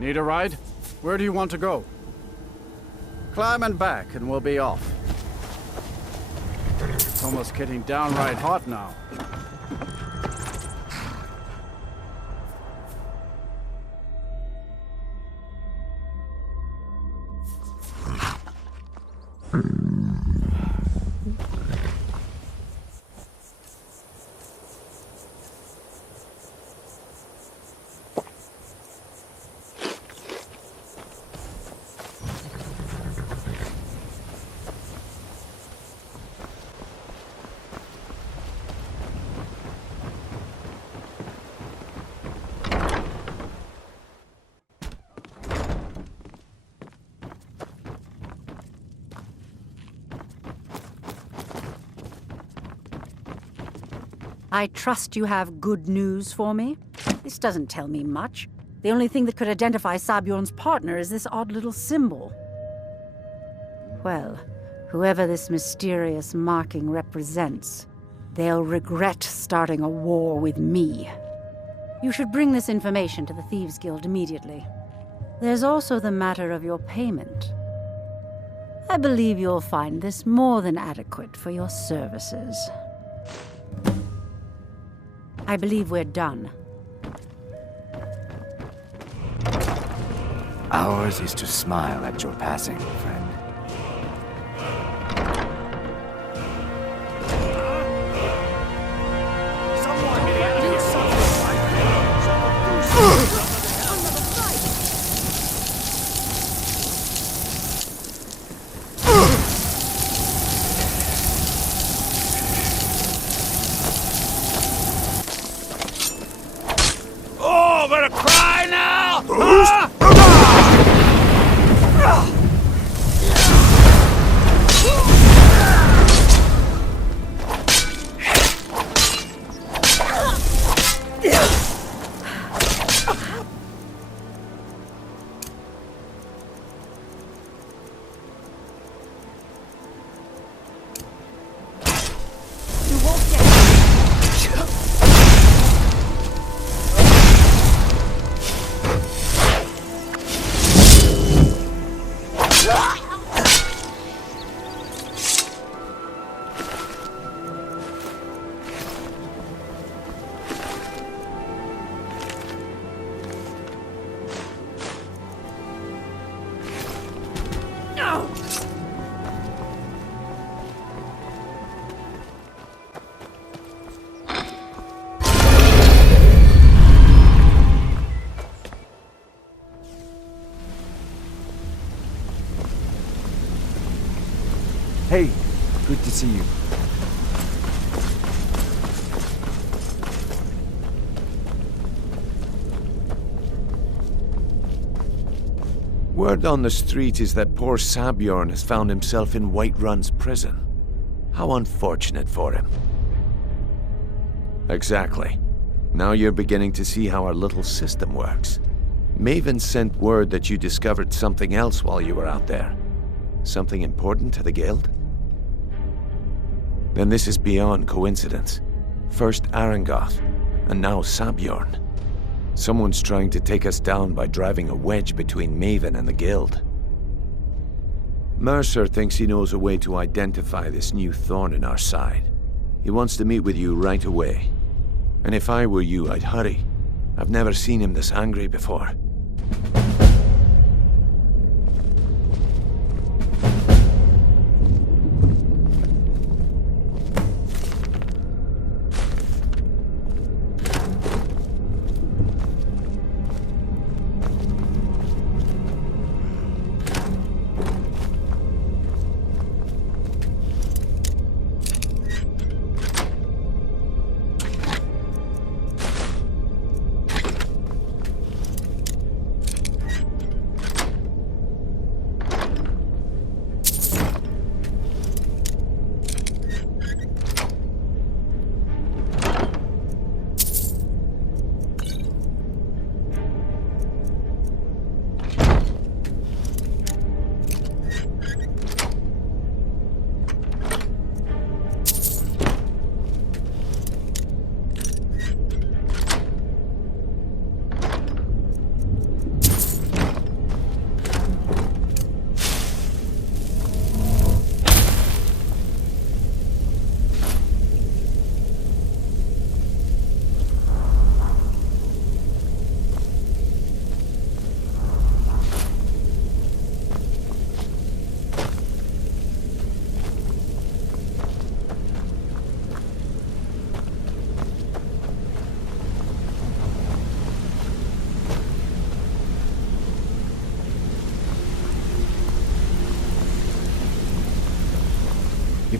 Need a ride? Where do you want to go? Climb and back and we'll be off. It's almost getting downright hot now. I trust you have good news for me. This doesn't tell me much. The only thing that could identify Sabjorn's partner is this odd little symbol. Well, whoever this mysterious marking represents, they'll regret starting a war with me. You should bring this information to the Thieves' Guild immediately. There's also the matter of your payment. I believe you'll find this more than adequate for your services. I believe we're done. Ours is to smile at your passing, friend. Hey, good to see you. Word on the street is that poor Sabjorn has found himself in Whiterun's prison. How unfortunate for him. Exactly. Now you're beginning to see how our little system works. Maven sent word that you discovered something else while you were out there. Something important to the guild? Then this is beyond coincidence. First Arangoth, and now Sabjorn. Someone's trying to take us down by driving a wedge between Maven and the guild. Mercer thinks he knows a way to identify this new thorn in our side. He wants to meet with you right away. And if I were you, I'd hurry. I've never seen him this angry before.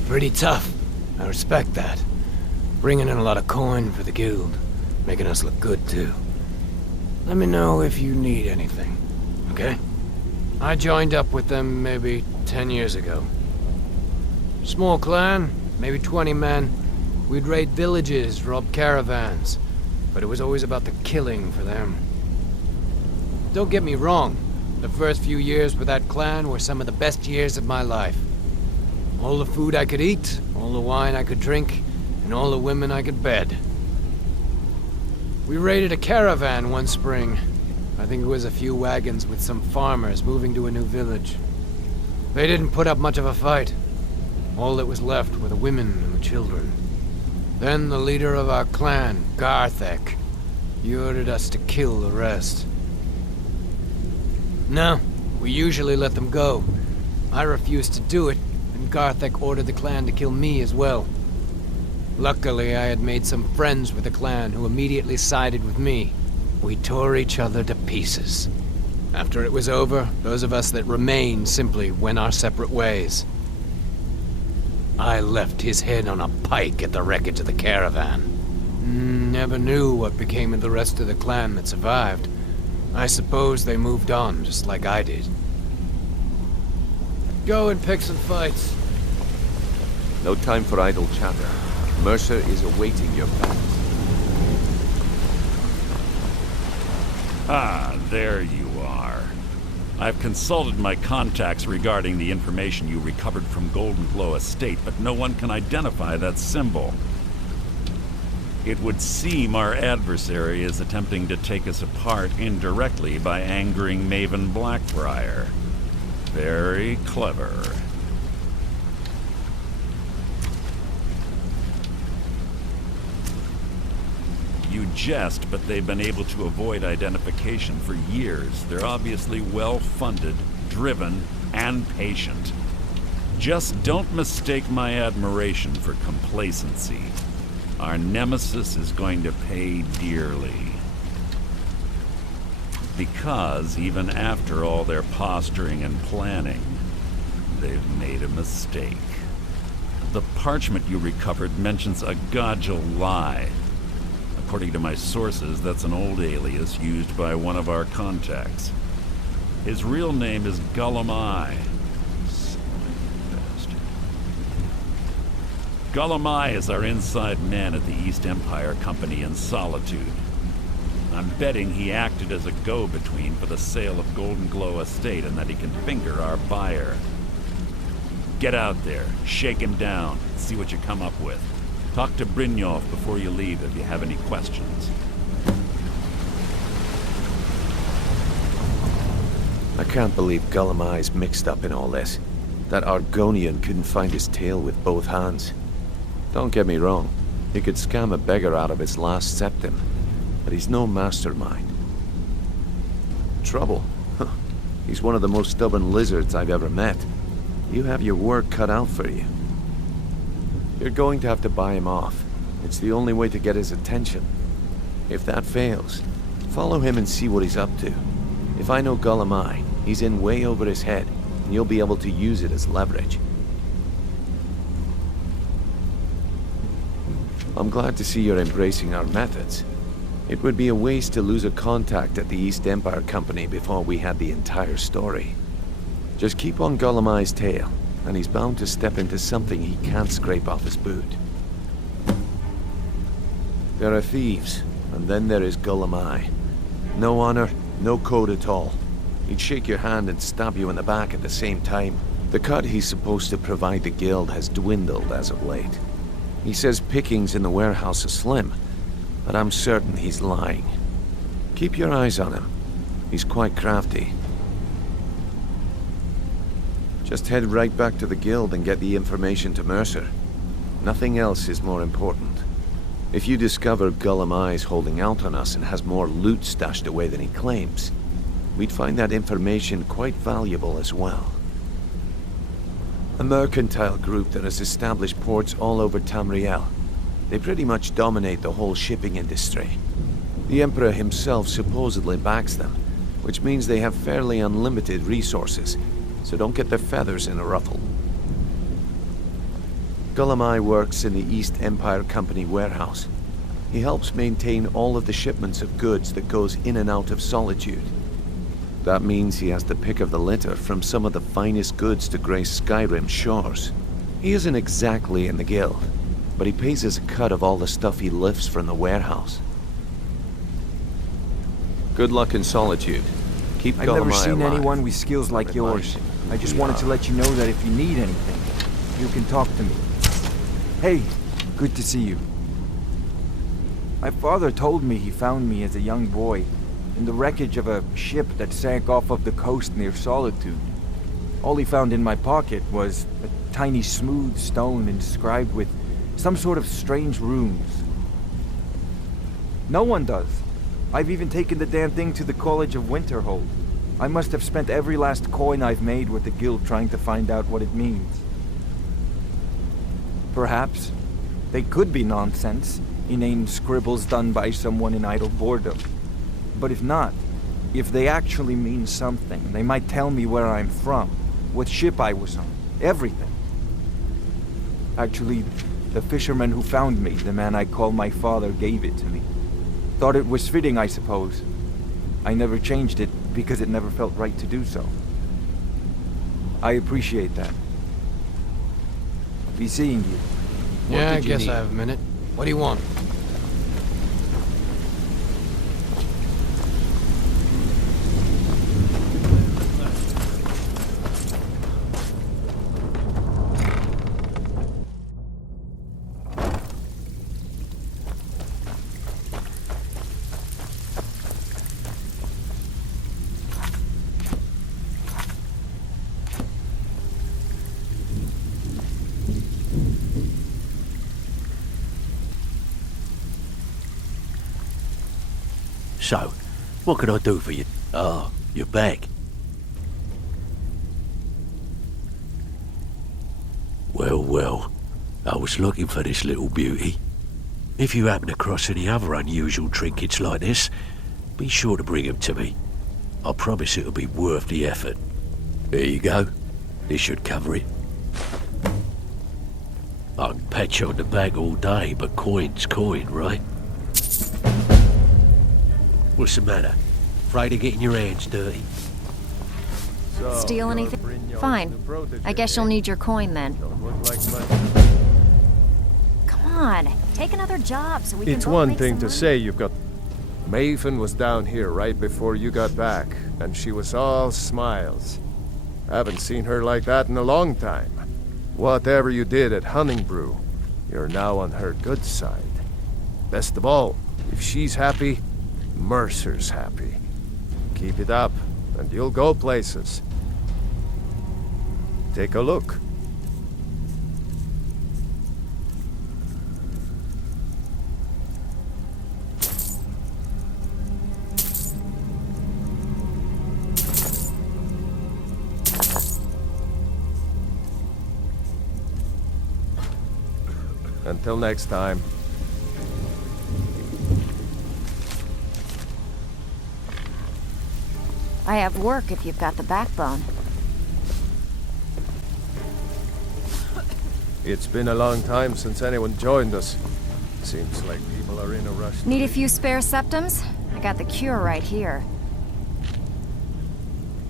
Pretty tough. I respect that. Bringing in a lot of coin for the guild. Making us look good, too. Let me know if you need anything, okay? I joined up with them maybe 10 years ago. Small clan, maybe 20 men. We'd raid villages, rob caravans. But it was always about the killing for them. Don't get me wrong. The first few years with that clan were some of the best years of my life. All the food I could eat, all the wine I could drink, and all the women I could bed. We raided a caravan one spring. I think it was a few wagons with some farmers moving to a new village. They didn't put up much of a fight. All that was left were the women and the children. Then the leader of our clan, Garthek, he ordered us to kill the rest. No, we usually let them go. I refused to do it, and Garthek ordered the clan to kill me as well. Luckily, I had made some friends with the clan who immediately sided with me. We tore each other to pieces. After it was over, those of us that remained simply went our separate ways. I left his head on a pike at the wreckage of the caravan. Never knew what became of the rest of the clan that survived. I suppose they moved on, just like I did. Go and pick some fights. No time for idle chatter. Mercer is awaiting your facts. Ah, there you are. I've consulted my contacts regarding the information you recovered from Golden Glow Estate, but no one can identify that symbol. It would seem our adversary is attempting to take us apart indirectly by angering Maven Blackbriar. Very clever. You jest, but they've been able to avoid identification for years. They're obviously well-funded, driven, and patient. Just don't mistake my admiration for complacency. Our nemesis is going to pay dearly. Because even after all their posturing and planning, they've made a mistake. The parchment you recovered mentions a Godjal lie. According to my sources, that's an old alias used by one of our contacts. His real name is Gullumai. Gullumai is our inside man at the East Empire Company in Solitude. I'm betting he acted as a go-between for the sale of Golden Glow Estate and that he can finger our buyer. Get out there, shake him down, see what you come up with. Talk to Brynjolf before you leave if you have any questions. I can't believe Gullumai's mixed up in all this. That Argonian couldn't find his tail with both hands. Don't get me wrong, he could scam a beggar out of his last septim, but he's no mastermind. Trouble? He's one of the most stubborn lizards I've ever met. You have your work cut out for you. You're going to have to buy him off. It's the only way to get his attention. If that fails, follow him and see what he's up to. If I know Gullumai, he's in way over his head, and you'll be able to use it as leverage. I'm glad to see you're embracing our methods. It would be a waste to lose a contact at the East Empire Company before we had the entire story. Just keep on Gullumai's tail, and he's bound to step into something he can't scrape off his boot. There are thieves, and then there is Gullumai. No honor, no code at all. He'd shake your hand and stab you in the back at the same time. The cut he's supposed to provide the guild has dwindled as of late. He says pickings in the warehouse are slim, but I'm certain he's lying. Keep your eyes on him. He's quite crafty. Just head right back to the guild and get the information to Mercer. Nothing else is more important. If you discover Gullumai's holding out on us and has more loot stashed away than he claims, we'd find that information quite valuable as well. A mercantile group that has established ports all over Tamriel. They pretty much dominate the whole shipping industry. The Emperor himself supposedly backs them, which means they have fairly unlimited resources, so don't get their feathers in a ruffle. Gulamai works in the East Empire Company warehouse. He helps maintain all of the shipments of goods that goes in and out of Solitude. That means he has the pick of the litter from some of the finest goods to grace Skyrim's shores. He isn't exactly in the guild, but he pays us a cut of all the stuff he lifts from the warehouse. Good luck in Solitude. Keep Gulamai alive. I've never seen anyone with skills like yours. I just wanted to let you know that if you need anything, you can talk to me. Hey, good to see you. My father told me he found me as a young boy in the wreckage of a ship that sank off of the coast near Solitude. All he found in my pocket was a tiny smooth stone inscribed with some sort of strange runes. No one does. I've even taken the damn thing to the College of Winterhold. I must have spent every last coin I've made with the guild trying to find out what it means. Perhaps they could be nonsense, inane scribbles done by someone in idle boredom. But if not, if they actually mean something, they might tell me where I'm from, what ship I was on, everything. Actually, the fisherman who found me, the man I call my father, gave it to me. Thought it was fitting, I suppose. I never changed it because it never felt right to do so. I appreciate that. Be seeing you. Yeah, I guess I have a minute. What do you want? So, what can I do for you? Ah, you're back. Well, well, I was looking for this little beauty. If you happen across any other unusual trinkets like this, be sure to bring them to me. I promise it'll be worth the effort. There you go. This should cover it. I can pat you on the back all day, but coin's coin, right? What's the matter? Afraid of getting your hands dirty? Steal anything? Fine. I guess you'll need your coin then. Come on, take another job so we can. It's one thing to say you've got. Maven was down here right before you got back, and she was all smiles. Haven't seen her like that in a long time. Whatever you did at Hunningbrew, you're now on her good side. Best of all, if she's happy, Mercer's happy. Keep it up, and you'll go places. Take a look. Until next time. I have work if you've got the backbone. It's been a long time since anyone joined us. Seems like people are in a rush. Need a few spare septums? I got the cure right here.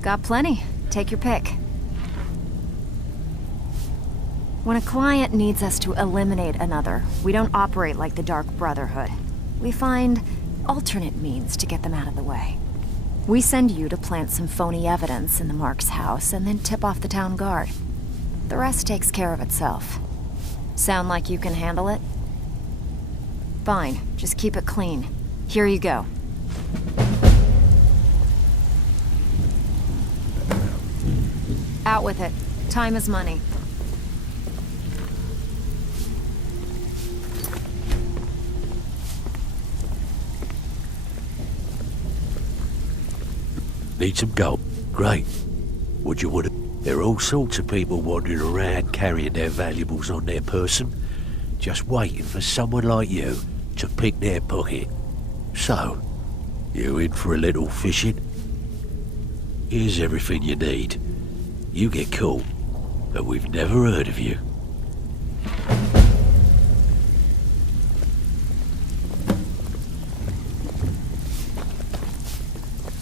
Got plenty. Take your pick. When a client needs us to eliminate another, we don't operate like the Dark Brotherhood. We find alternate means to get them out of the way. We send you to plant some phony evidence in the Mark's house and then tip off the town guard. The rest takes care of itself. Sound like you can handle it? Fine, just keep it clean. Here you go. Out with it. Time is money. Need some gold? Great. Would you want to? There are all sorts of people wandering around carrying their valuables on their person, just waiting for someone like you to pick their pocket. So, you in for a little fishing? Here's everything you need. You get caught, and we've never heard of you.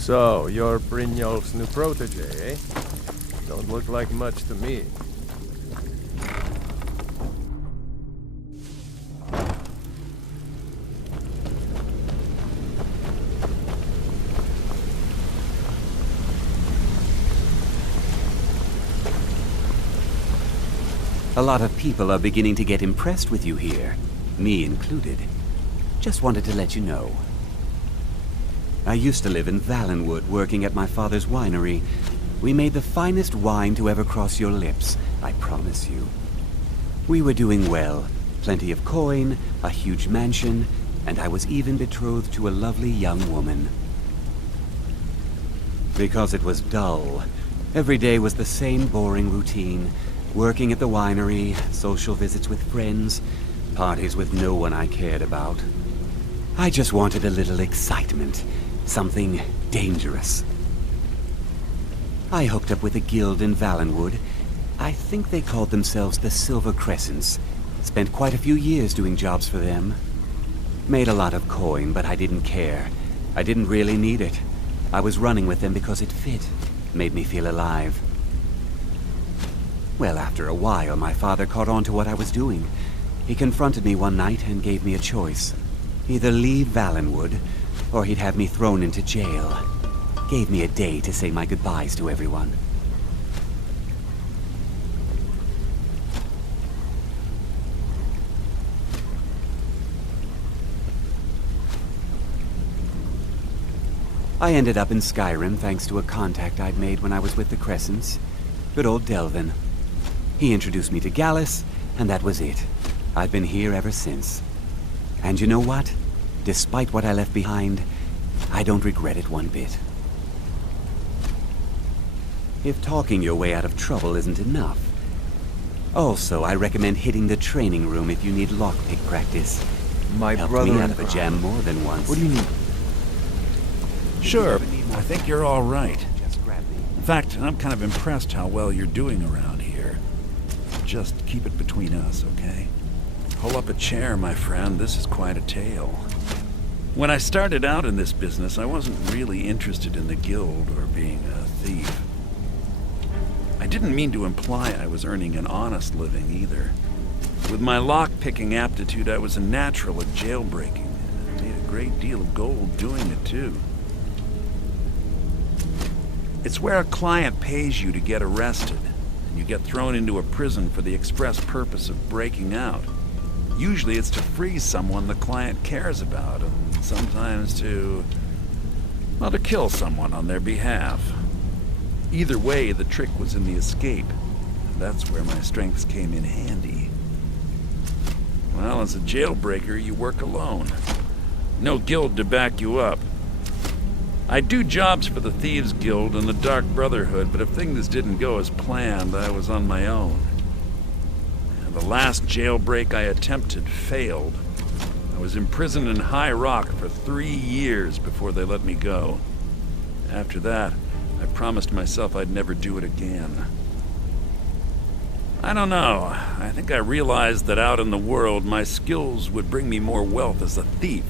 So, you're Brynjolf's new protege, eh? Don't look like much to me. A lot of people are beginning to get impressed with you here, me included. Just wanted to let you know. I used to live in Valenwood, working at my father's winery. We made the finest wine to ever cross your lips, I promise you. We were doing well. Plenty of coin, a huge mansion, and I was even betrothed to a lovely young woman. Because it was dull. Every day was the same boring routine. Working at the winery, social visits with friends, parties with no one I cared about. I just wanted a little excitement. Something dangerous. I hooked up with a guild in Valenwood. I think they called themselves the Silver Crescents. Spent quite a few years doing jobs for them. Made a lot of coin, but I didn't care. I didn't really need it. I was running with them because it fit. Made me feel alive. Well, after a while, my father caught on to what I was doing. He confronted me one night and gave me a choice. Either leave Valenwood, or he'd have me thrown into jail. Gave me a day to say my goodbyes to everyone. I ended up in Skyrim thanks to a contact I'd made when I was with the Crescents. Good old Delvin. He introduced me to Gallus, and that was it. I've been here ever since. And you know what? Despite what I left behind, I don't regret it one bit. If talking your way out of trouble isn't enough. Also, I recommend hitting the training room if you need lockpick practice. My Helped brother me out of a jam more than once. What do you need? Sure, I think you're all right. In fact, I'm kind of impressed how well you're doing around here. Just keep it between us, okay? Pull up a chair, my friend. This is quite a tale. When I started out in this business, I wasn't really interested in the guild or being a thief. I didn't mean to imply I was earning an honest living either. With my lock-picking aptitude, I was a natural at jailbreaking. I made a great deal of gold doing it, too. It's where a client pays you to get arrested, and you get thrown into a prison for the express purpose of breaking out. Usually it's to free someone the client cares about, and sometimes to kill someone on their behalf. Either way, the trick was in the escape. That's where my strengths came in handy. Well, as a jailbreaker, you work alone. No guild to back you up. I do jobs for the Thieves Guild and the Dark Brotherhood, but if things didn't go as planned, I was on my own. And the last jailbreak I attempted failed. I was imprisoned in High Rock for 3 years before they let me go. After that, I promised myself I'd never do it again. I don't know. I think I realized that out in the world, my skills would bring me more wealth as a thief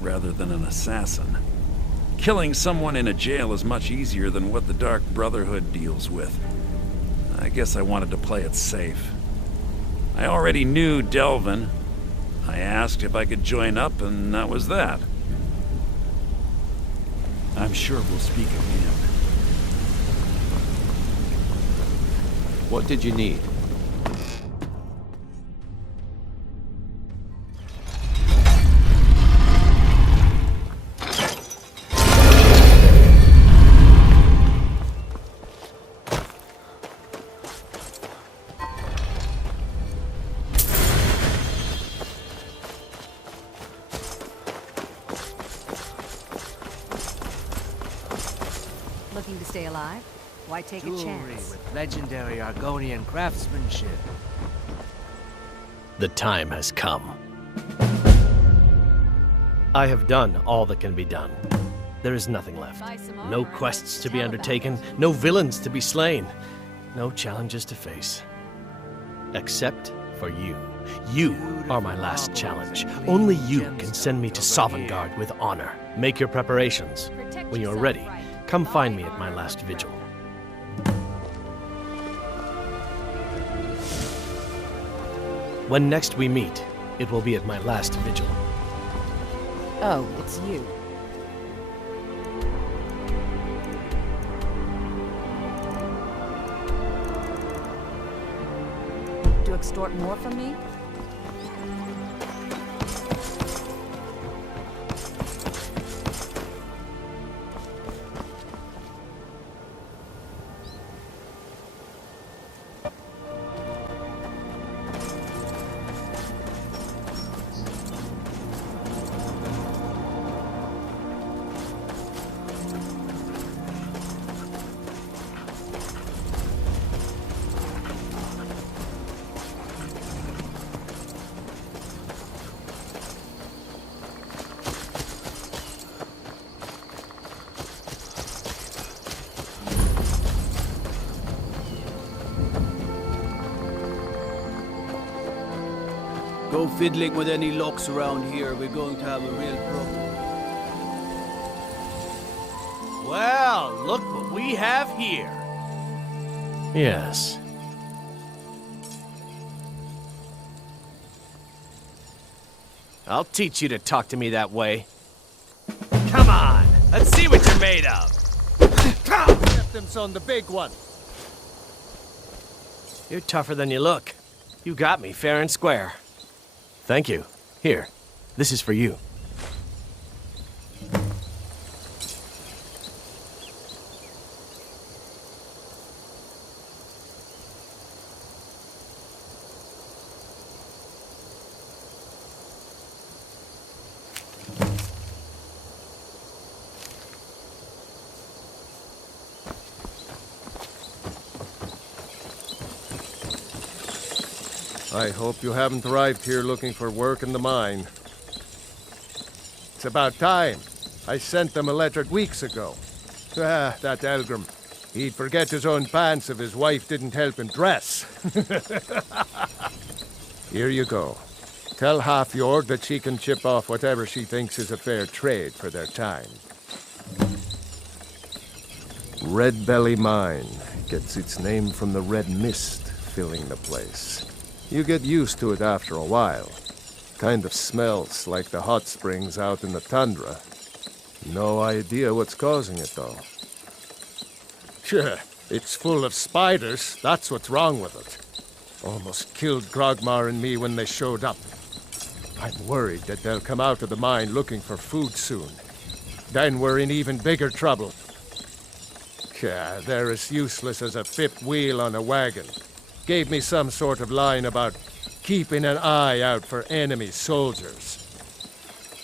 rather than an assassin. Killing someone in a jail is much easier than what the Dark Brotherhood deals with. I guess I wanted to play it safe. I already knew Delvin. I asked if I could join up, and that was that. I'm sure we'll speak again. What did you need? Looking to stay alive? Why take a Jewelry chance? with legendary Argonian craftsmanship. The time has come. I have done all that can be done. There is nothing left. No quests to be undertaken, no villains to be slain, no challenges to face. Except for you. You are my last challenge. Only you can send me to Dawnguard with honor. Make your preparations. When you're ready, come find me at my last vigil. When next we meet, it will be at my last vigil. Oh, it's you. To extort more from me? Go fiddling with any locks around here, we're going to have a real problem. Well, look what we have here. Yes. I'll teach you to talk to me that way. Come on, let's see what you're made of. Get them, son, the big one. You're tougher than you look. You got me fair and square. Thank you. Here, this is for you. I hope you haven't arrived here looking for work in the mine. It's about time. I sent them a letter weeks ago. Ah, that Elgrim. He'd forget his own pants if his wife didn't help him dress. Here you go. Tell Half-Yord that she can chip off whatever she thinks is a fair trade for their time. Red Belly Mine gets its name from the red mist filling the place. You get used to it after a while. Kind of smells like the hot springs out in the tundra. No idea what's causing it, though. Sure, it's full of spiders. That's what's wrong with it. Almost killed Grogmar and me when they showed up. I'm worried that they'll come out of the mine looking for food soon. Then we're in even bigger trouble. Yeah, they're as useless as a fifth wheel on a wagon. Gave me some sort of line about keeping an eye out for enemy soldiers.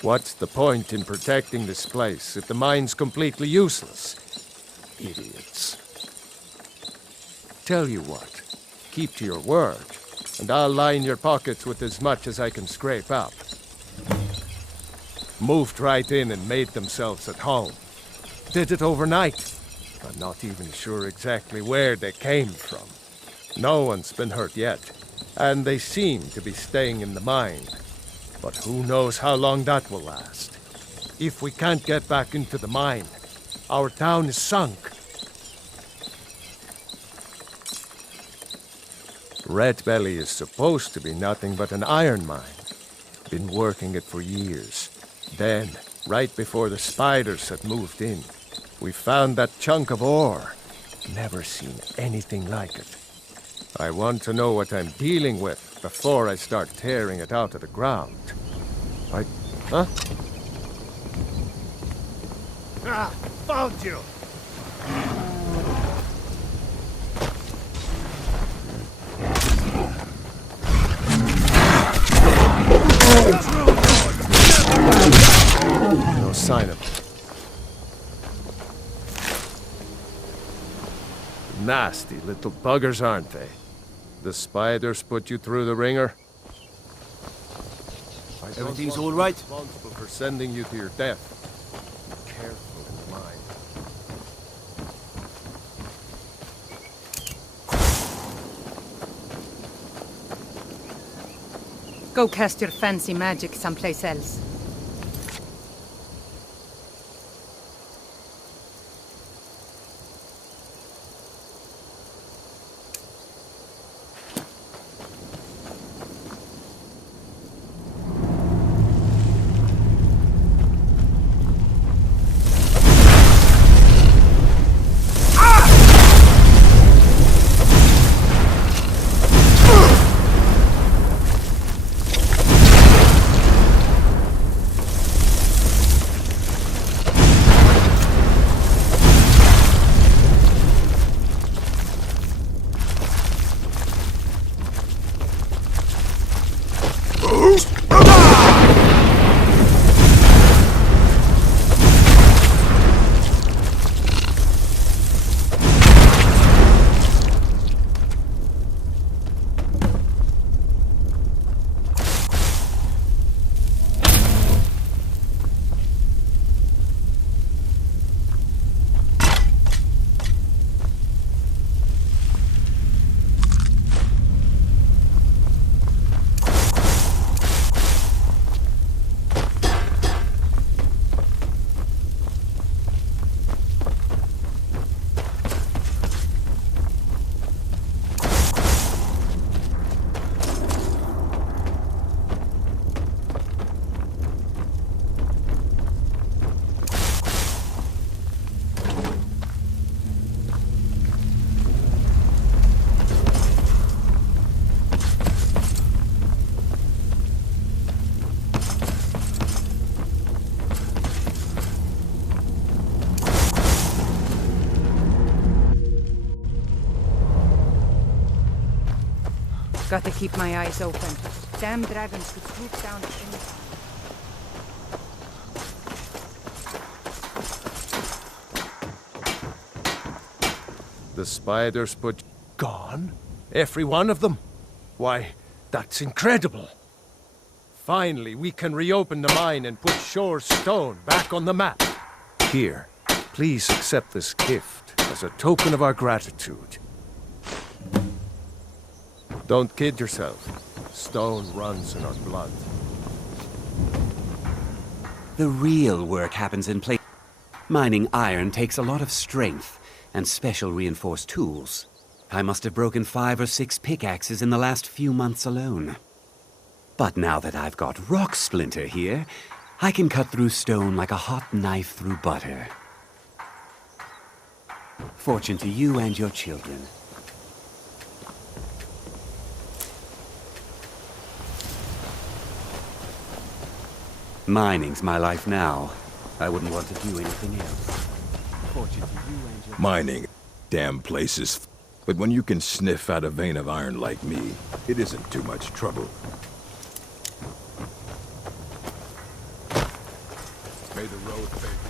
What's the point in protecting this place if the mine's completely useless? Idiots. Tell you what, keep to your word, and I'll line your pockets with as much as I can scrape up. Moved right in and made themselves at home. Did it overnight. I'm not even sure exactly where they came from. No one's been hurt yet, and they seem to be staying in the mine. But who knows how long that will last. If we can't get back into the mine, our town is sunk. Red Belly is supposed to be nothing but an iron mine. Been working it for years. Then, right before the spiders had moved in, we found that chunk of ore. Never seen anything like it. I want to know what I'm dealing with before I start tearing it out of the ground. Huh? Ah, found you! No sign of it. Nasty little buggers, aren't they? The spiders put you through the ringer? Everything's all right? Responsible for sending you to your death. Be careful in the mine. Go cast your fancy magic someplace else. Got to keep my eyes open. Damn dragons could swoop down at any time. The spiders put... Gone? Every one of them? Why, that's incredible. Finally, we can reopen the mine and put Shore's Stone back on the map. Here, please accept this gift as a token of our gratitude. Don't kid yourself. Stone runs in our blood. The real work happens in place. Mining iron takes a lot of strength and special reinforced tools. I must have broken 5 or 6 pickaxes in the last few months alone. But now that I've got Rock Splinter here, I can cut through stone like a hot knife through butter. Fortune to you and your children. Mining's my life now. I wouldn't want to do anything else. Fortune to you and your... Mining. Damn places. But when you can sniff out a vein of iron like me, it isn't too much trouble. May the road favor.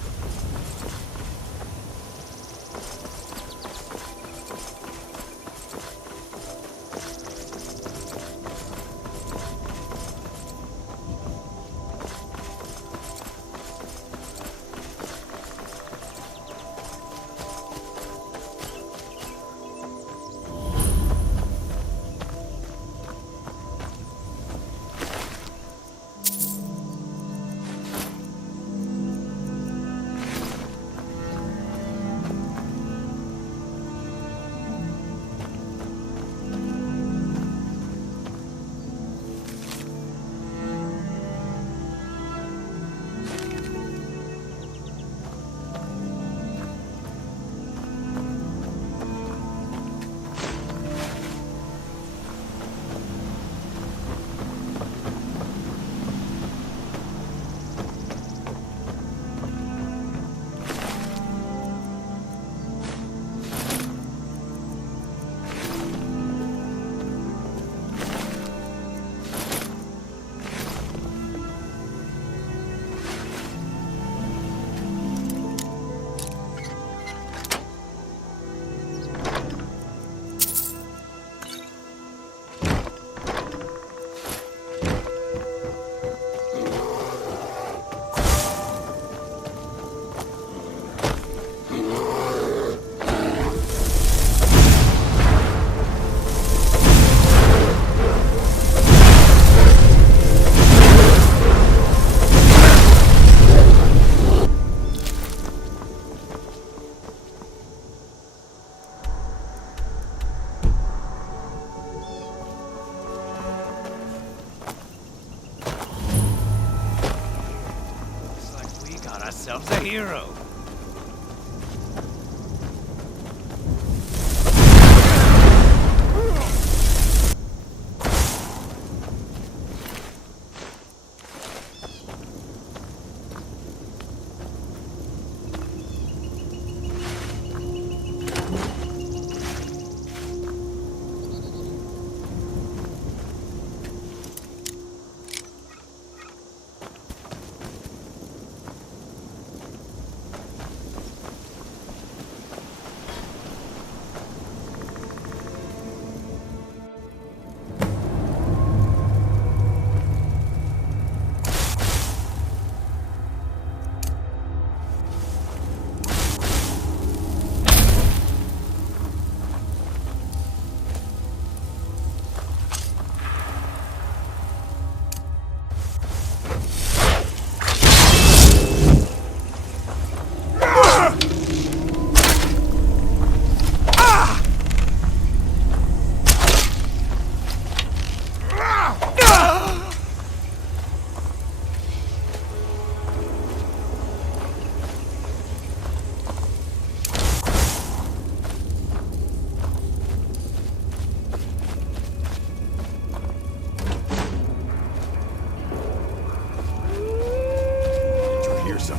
ourselves a hero.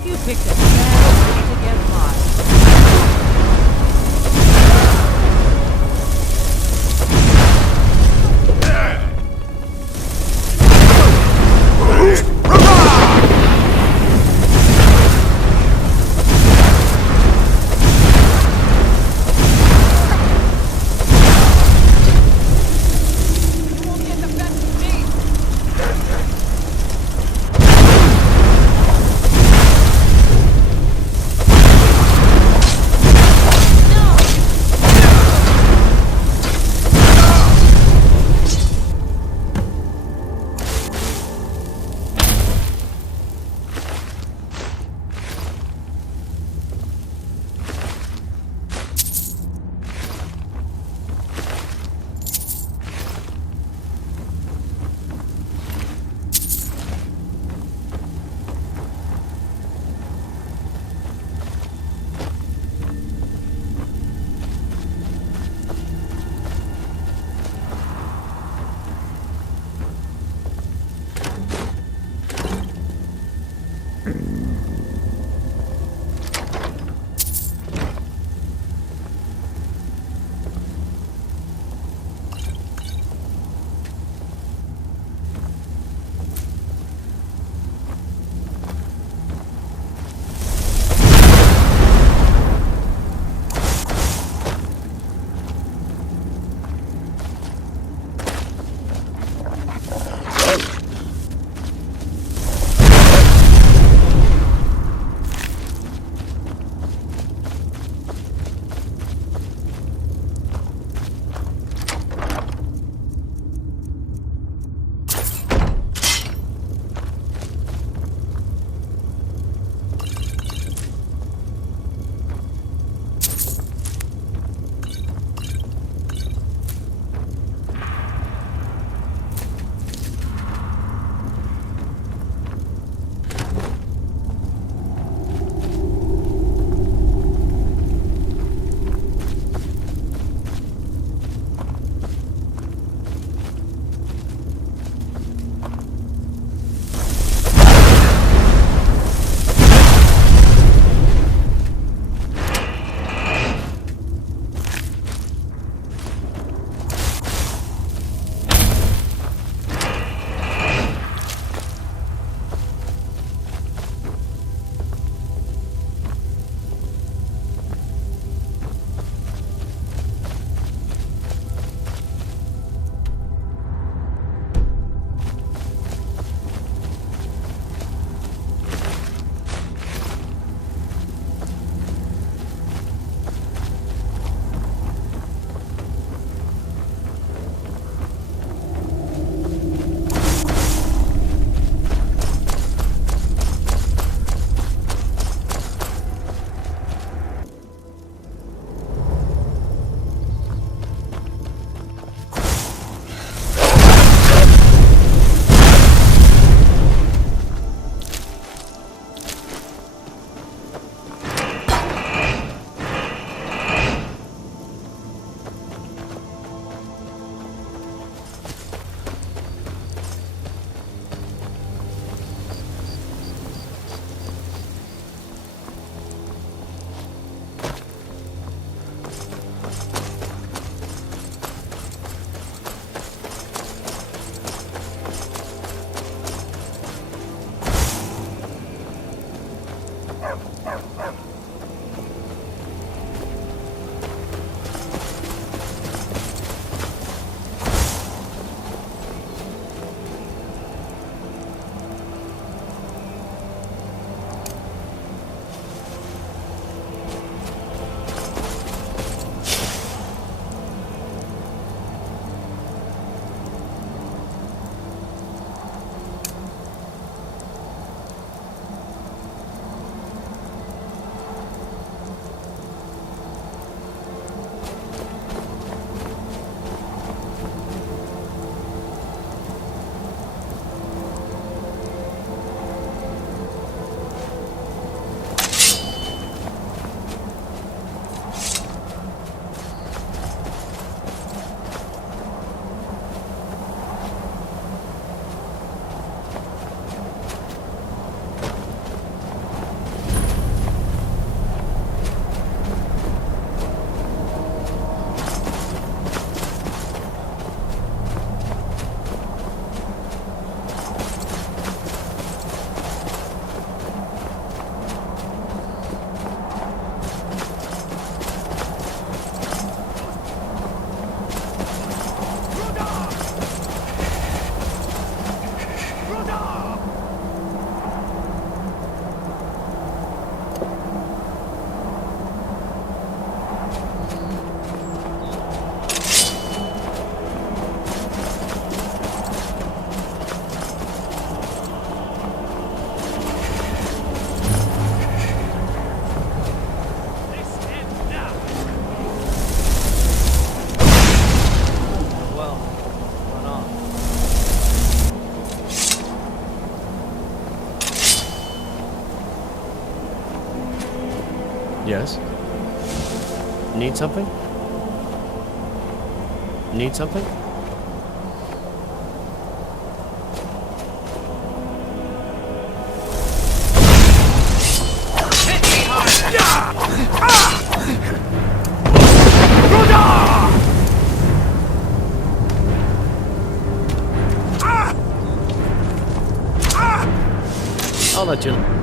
You picked a bad way to get lost. Yes? Need something? Need something? I'll let you.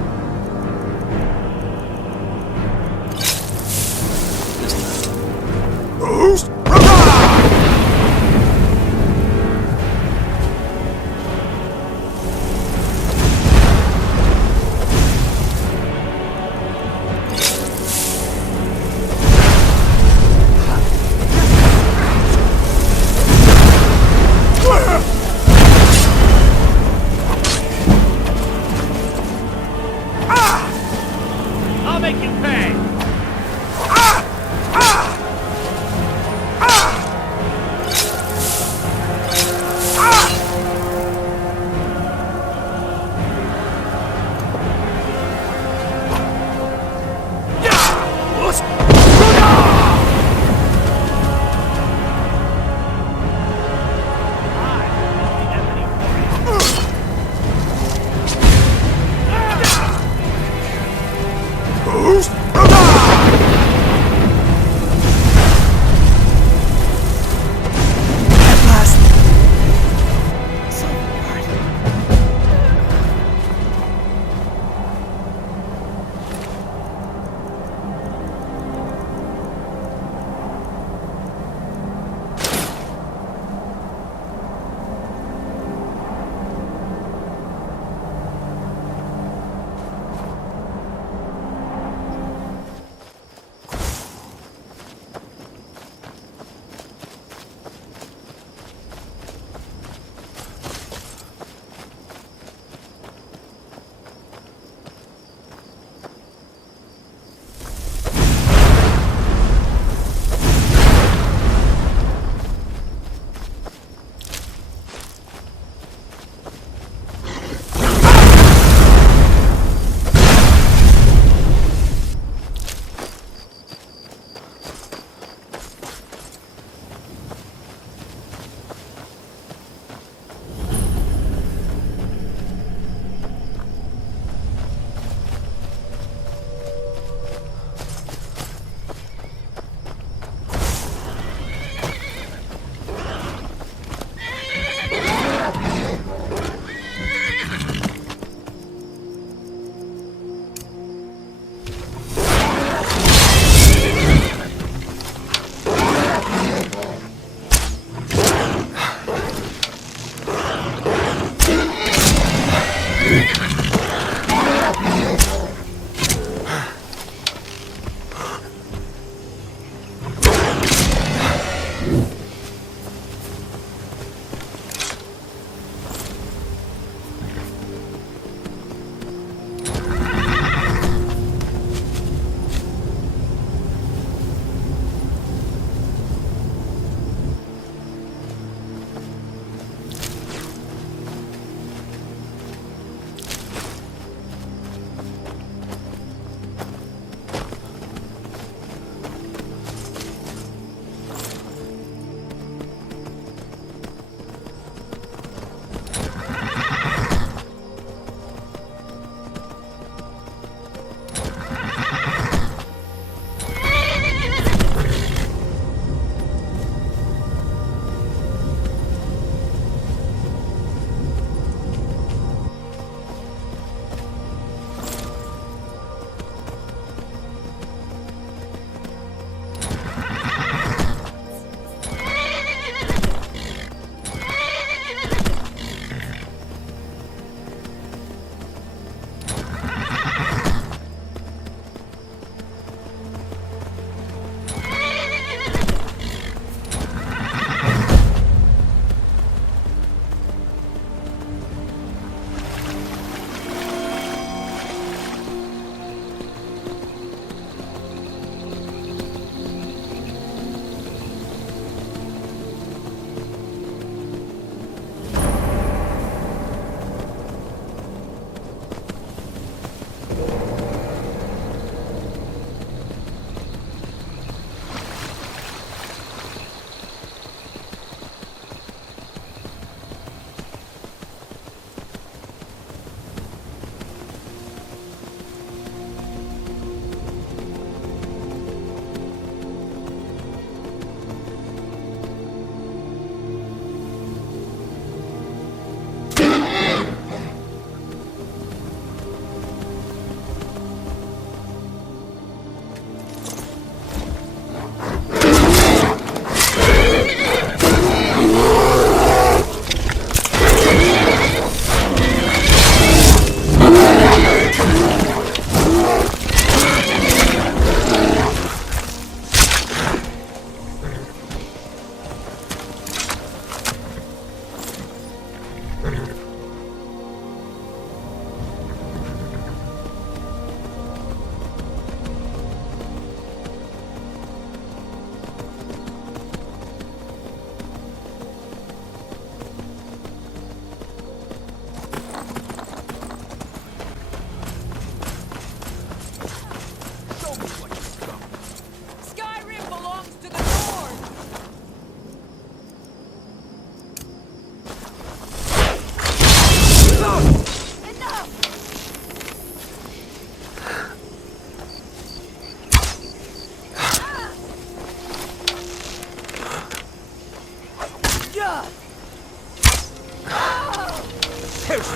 I'll make you pay! Who's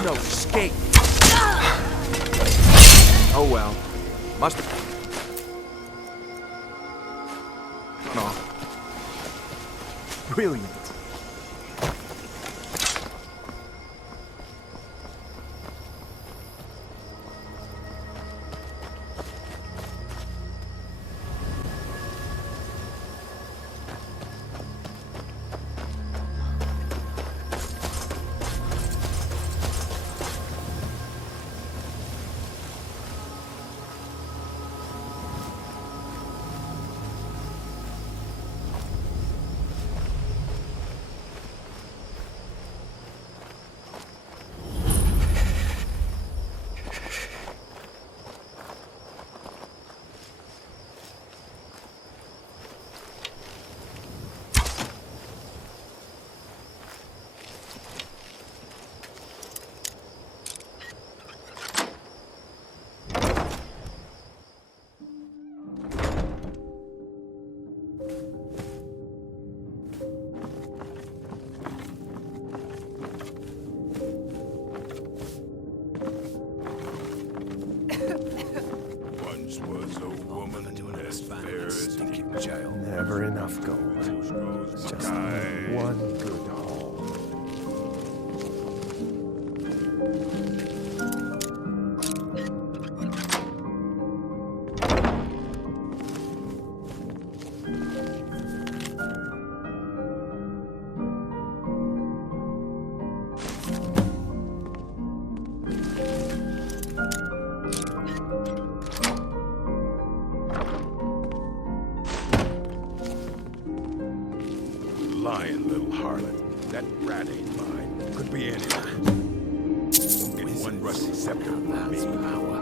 no escape. Oh well. Must have... No. Brilliant. Never enough gold. Just one good haul. Lying little harlot. That rat ain't mine. Could be anywhere. Won't get one rusty scepter from me. Power.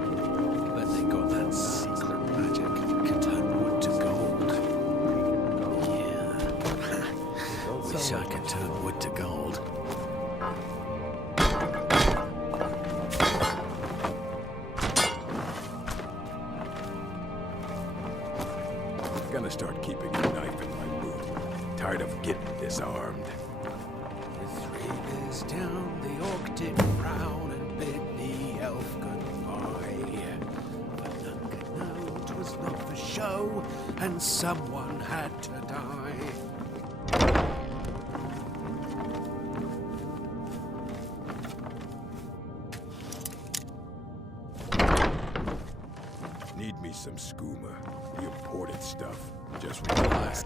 But they got that secret magic. Can turn wood to gold. Yeah. Wish I could turn wood to gold. Gonna start keeping a knife in my boot. Tired of getting disarmed. The three is down, the orc did frown and bid the elf goodbye. But none could know 'twas not for show, and someone had to die. Need me some skooma. The imported stuff. Just relax.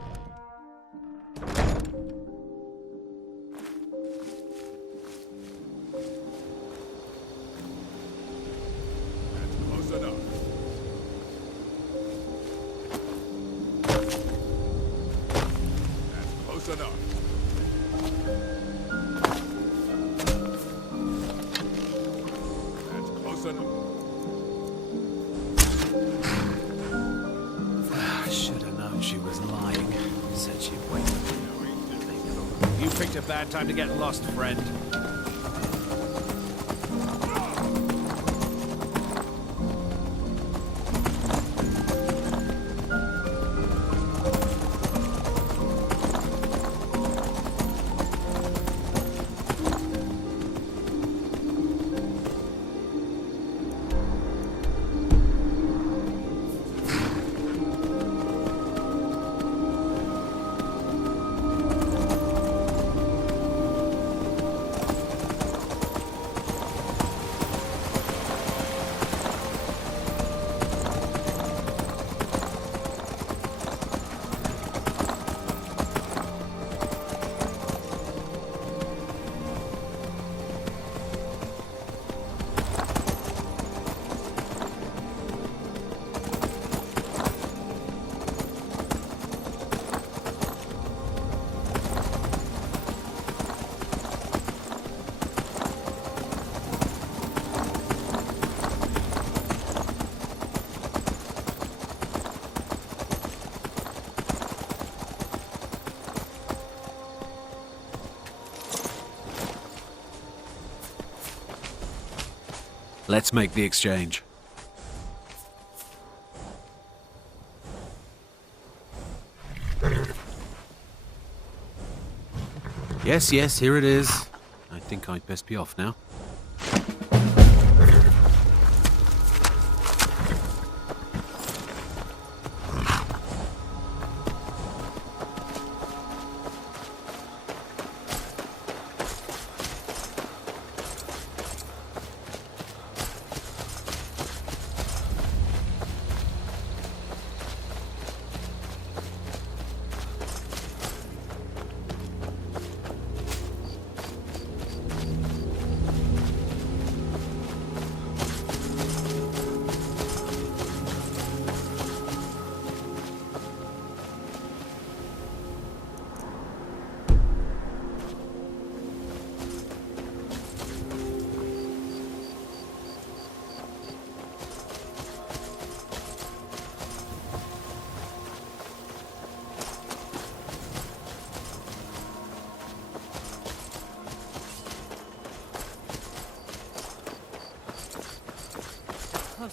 Picked a bad time to get lost, friend. Let's make the exchange. Yes, here it is. I think I'd best be off now.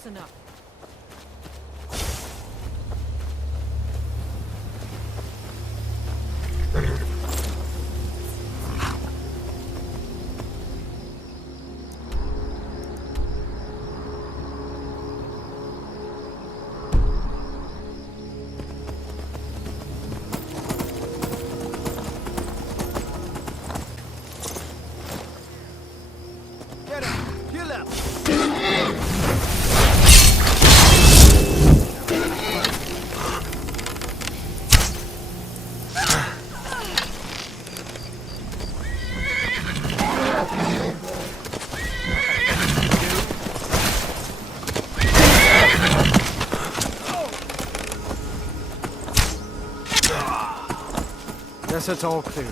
enough. Guess it's all clear.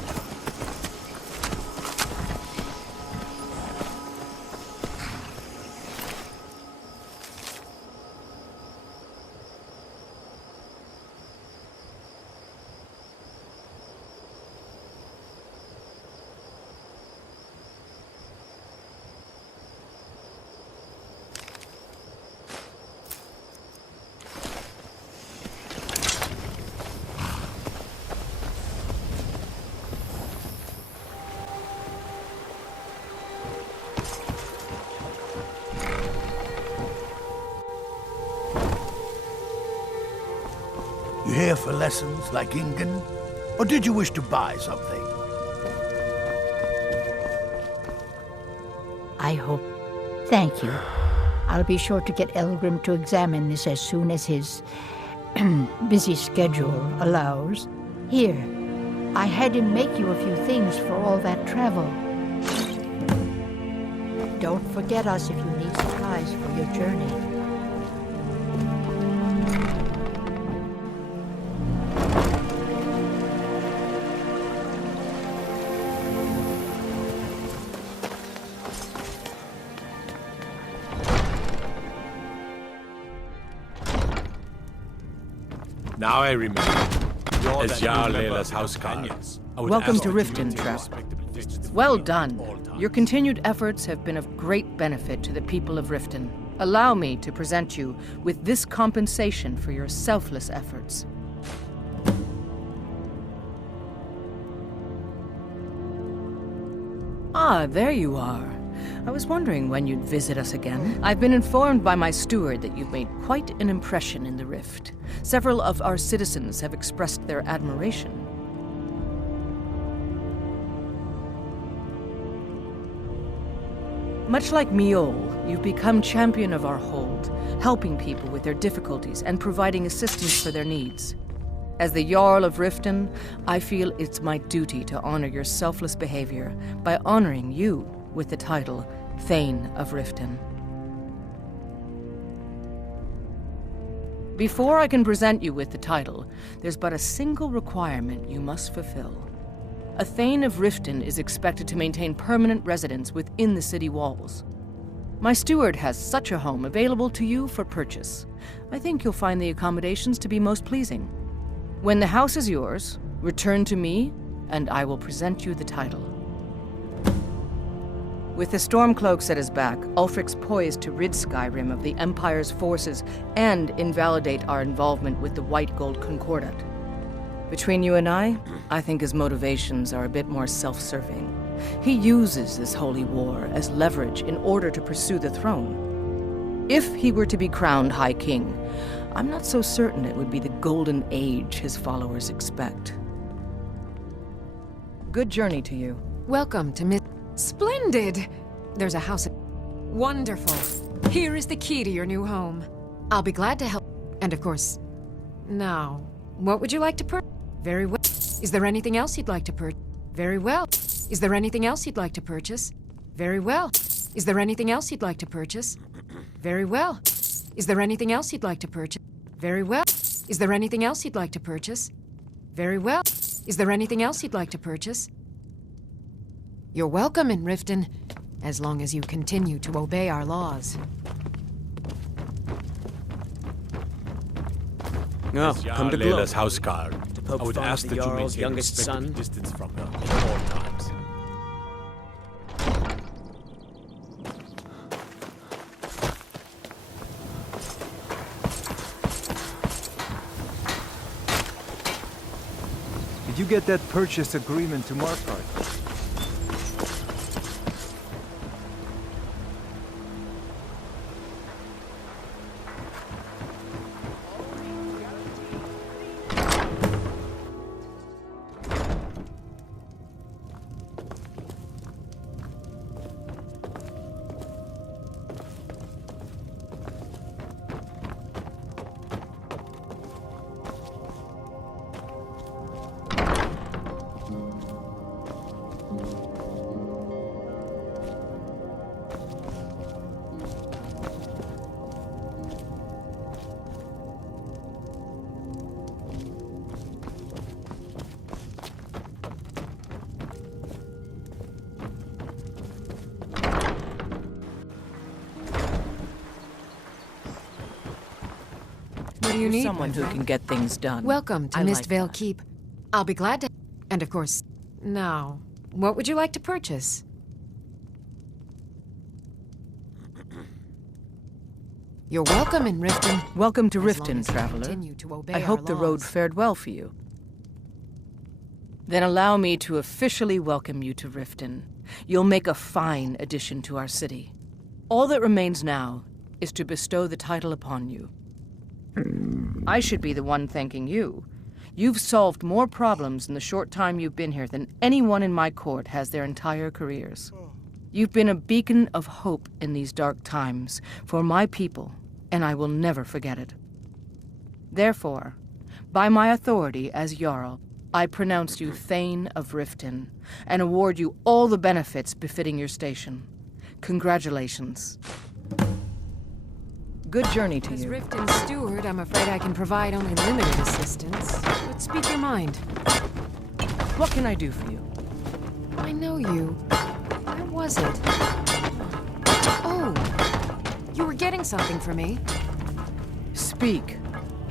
You here for lessons like Ingen? Or did you wish to buy something? I hope. Thank you. I'll be sure to get Elgrim to examine this as soon as his busy schedule allows. Here, I had him make you a few things for all that travel. Don't forget us if you need supplies for your journey. Now I remember. As Jarl Lela's housecarls. Welcome to Riften, traveler. Well done. Your continued efforts have been of great benefit to the people of Riften. Allow me to present you with this compensation for your selfless efforts. Ah, there you are. I was wondering when you'd visit us again. I've been informed by my steward that you've made quite an impression in the Rift. Several of our citizens have expressed their admiration. Much like Miol, you've become champion of our hold, helping people with their difficulties and providing assistance for their needs. As the Jarl of Riften, I feel it's my duty to honor your selfless behavior by honoring you with the title Thane of Riften. Before I can present you with the title, there's but a single requirement you must fulfill. A Thane of Riften is expected to maintain permanent residence within the city walls. My steward has such a home available to you for purchase. I think you'll find the accommodations to be most pleasing. When the house is yours, return to me, and I will present you the title. With the Stormcloaks at his back, Ulfric's poised to rid Skyrim of the Empire's forces and invalidate our involvement with the White Gold Concordat. Between you and I think his motivations are a bit more self-serving. He uses this holy war as leverage in order to pursue the throne. If he were to be crowned High King, I'm not so certain it would be the golden age his followers expect. Good journey to you. Welcome to Miss... Splendid! There's a house... Wonderful. Here is the key to your new home. I'll be glad to help... And of course... Now, what would you like to purchase? Very well. Is there anything else you'd like to purchase? Very well. Is there anything else you'd like to purchase? Very well. Is there anything else you'd like to purchase? Very well. Is there anything else you'd like to purchase? Very well. Is there anything else you'd like to purchase? Very well. Is there anything else you'd like to purchase? You're welcome in Riften, as long as you continue to obey our laws. No, come to Lela's housecarl. I would ask that you maintain respectable distance from her at all times. Did you get that purchase agreement to Markart? What do you need? Someone who can get things done. Welcome to I like Mistvale that. Keep. I'll be glad to... And of course... Now, what would you like to purchase? You're welcome in Riften. Welcome to As long Riften, as you traveler. continue to obey I our hope the road laws. fared well for you. Then allow me to officially welcome you to Riften. You'll make a fine addition to our city. All that remains now is to bestow the title upon you. I should be the one thanking you. You've solved more problems in the short time you've been here than anyone in my court has their entire careers. You've been a beacon of hope in these dark times for my people, and I will never forget it. Therefore, by my authority as Jarl, I pronounce you Thane of Riften, and award you all the benefits befitting your station. Congratulations. Good journey to As you. Riften's steward, I'm afraid I can provide only limited assistance. But speak your mind. What can I do for you? I know you. Where was it? Oh! You were getting something for me. Speak.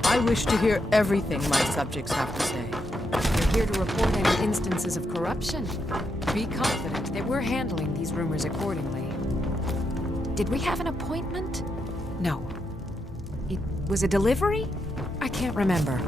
I wish to hear everything my subjects have to say. We're here to report any instances of corruption. Be confident that we're handling these rumors accordingly. Did we have an appointment? No. It was a delivery? I can't remember.